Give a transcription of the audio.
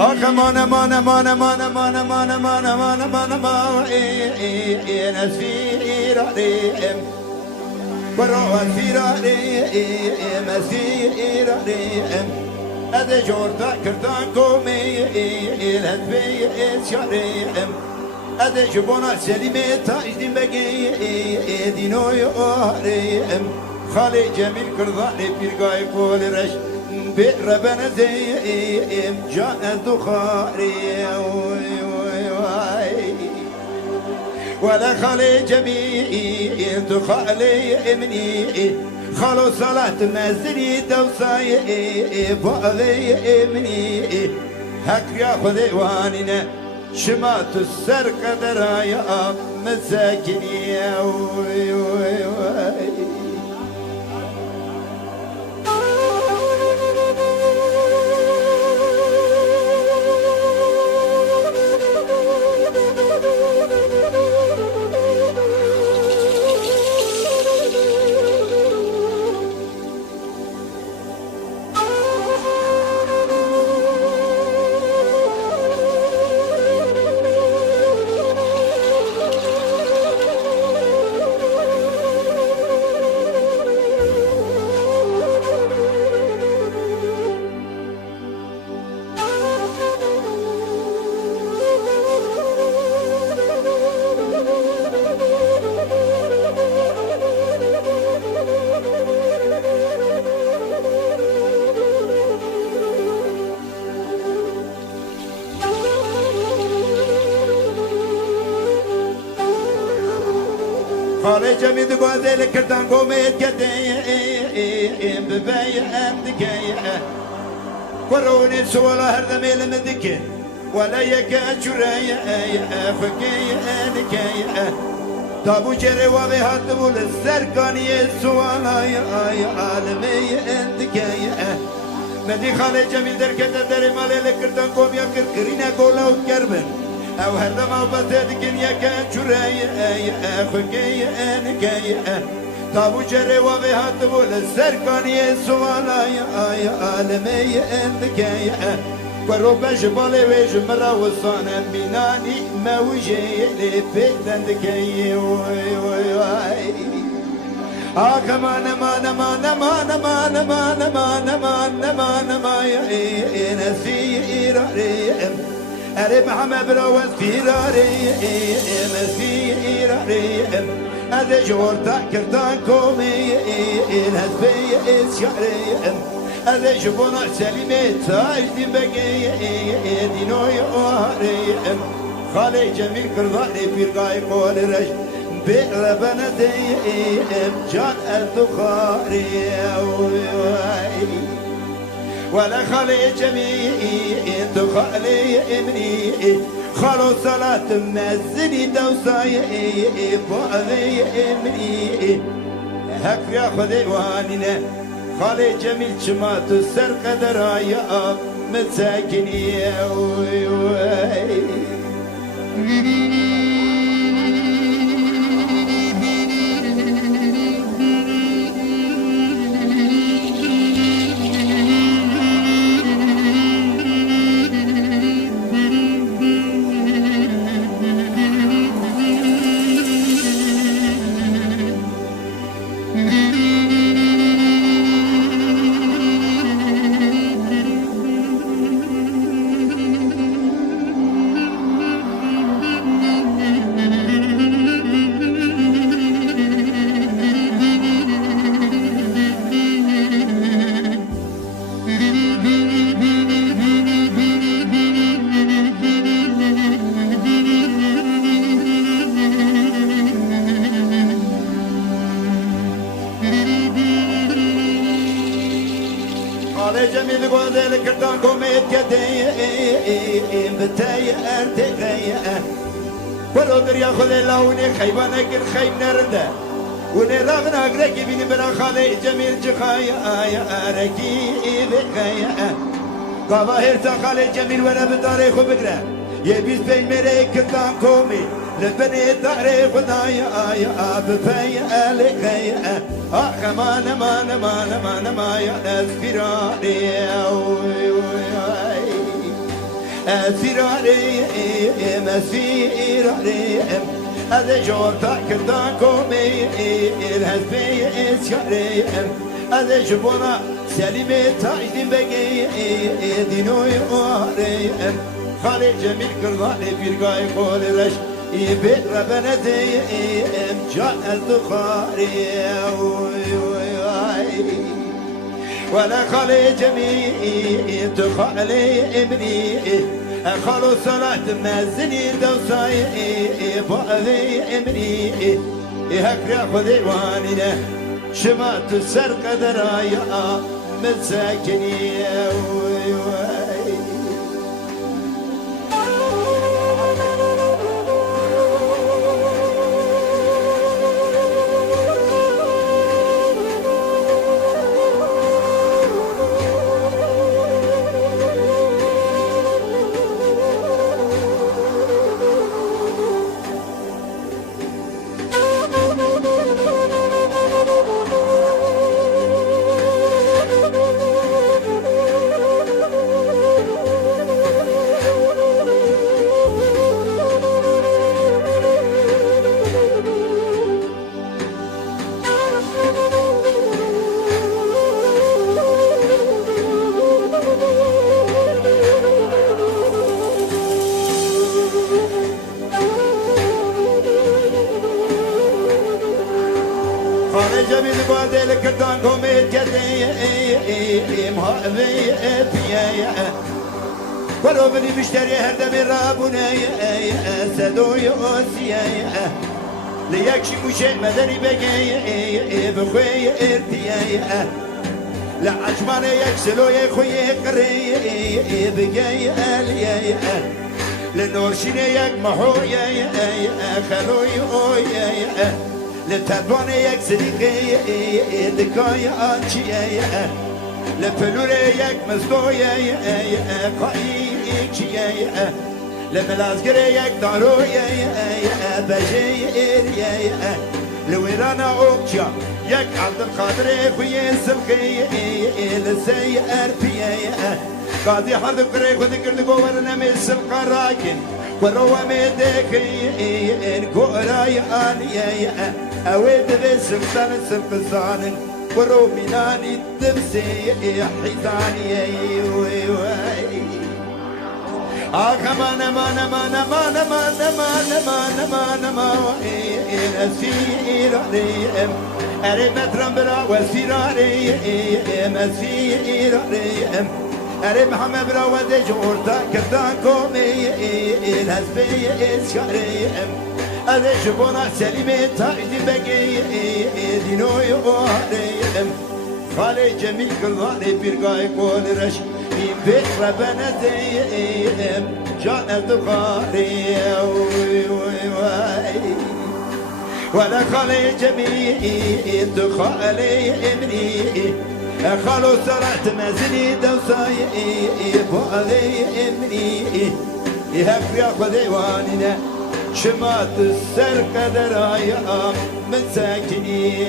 آخه مانه مانه مانه مانه مانه مانه مانه مانه مانه ما نسفیر ریم برو اسفیر ریم اسفیر ریم از جورتا کردن کومی الهدبی شریم از جبونا سلیمه تاجدین بگی دینوی آریم خالی جمیل کردانی پیرگای کول رش بربنا زیم جان دخاری ولا خالي جميل تخالي مني خالو صلاة مزري توصاي بغضي مني هك يا خذي واننا شمات السر قدرايا مساكني خالي جميد غازل كردان قوميت كدين بباي امدكي وروني سوالا هردميل مدكين ولا يكا شرايا فكي انكي تابو جري وابي هاتبو للسرقاني سوالا يا عالمي انتكي مدي خالي جميل دركتا دري مالي لكردان قوميا كركرينا قولا وكربن او هردم او بزدگin یکن چوری خوگی انگی تابو جره و به هات بول سرکانی سوالای آی عالمی اندگی ورو بش بالی ویش مرا وسانم بینانی موجی لپیدندگی وی وی وی آخه مان مان مان مان مان مان مان مان مان مان نسیر ریم أريب حما بروز فيراري مسيراري أذا جورتا كردان كومي الهزبي إسياري أذا جبونا سليمي تاجدين بقي دينوي أوهاري خالي جميل كرداني بيرقاي قول رش بيربنا زي جان الدخاري ولا خالي جميل تخالي مني خالو صلاة مزني دوصاي بغضي مني هك يا خذي واننا خالي جميل شمات السر قدرايا مساكني جميل غزل كردان قوميت كدين بتاي ارتقي ولو دريا خذ لوني خيبانك الخيب نرده ونراغنا اقرقي بين بلا خالي جميل جخايا يا اركي بخايا قواهر خالي جميل وانا بداري خو بقرا يبيس بين مري كردان قومي لبني داري خدايا يا بفاي الخي مان مان مان مان ما يا ناس فرادي اسیراریم اسیراریم از جورتا کردن کومی الهزبی اسیاریم از جبونا سلیم تاجدین بگی دینوی آریم خالی جمیل کردن بیرگای قول رش بیت ربنتیم جان از دخاری ولا خالي جميع تخالي ابني خالو صلاة مازني دوساي بعضي ابني هكرا خذي وانينا شمات السر قدرايا مساكني جميل قادل كردان قوميت قديم هاوي ابيا ولو بني بشتري هردم رابونا سدو يوسيا ليكشي مشي مدني بقي بخوي ارتيا لعجمان يكسلو يخوي قري بقي اليا لنورشين يك محويا خلوي لتدوان یک سریقه دکای آنچیه لپلور یک مزدویه قایی چیه لملازگر یک دارویه بجیریه لویران اوکیا یک عبدالقادر خوی سلقیه لسی ارپیه قاضی حرد قره خود کرد گوورن مثل قراکن وروا مدكين كوراي آنية أود بسلطان سلطان ورو مناني الدمسي حيطانية كمان ما أسير عليهم أريد مترم برا وأسير عليهم أسير عليهم أريد محمد برا ودي جورتا كردان كومي الهزبي إسكاريهم أذي جبونا سليمي تاجدي بقي دينوي أوهريهم خالي جميل كرداني بيرقاي قول رش بيت ربنتيهم جان الدخاري ولا خالي جميل دخالي ابني خالو سرعت مزني دوساي بوالي ابني يهف ياخذ ايواننا شمات السر قدرايا من ساكني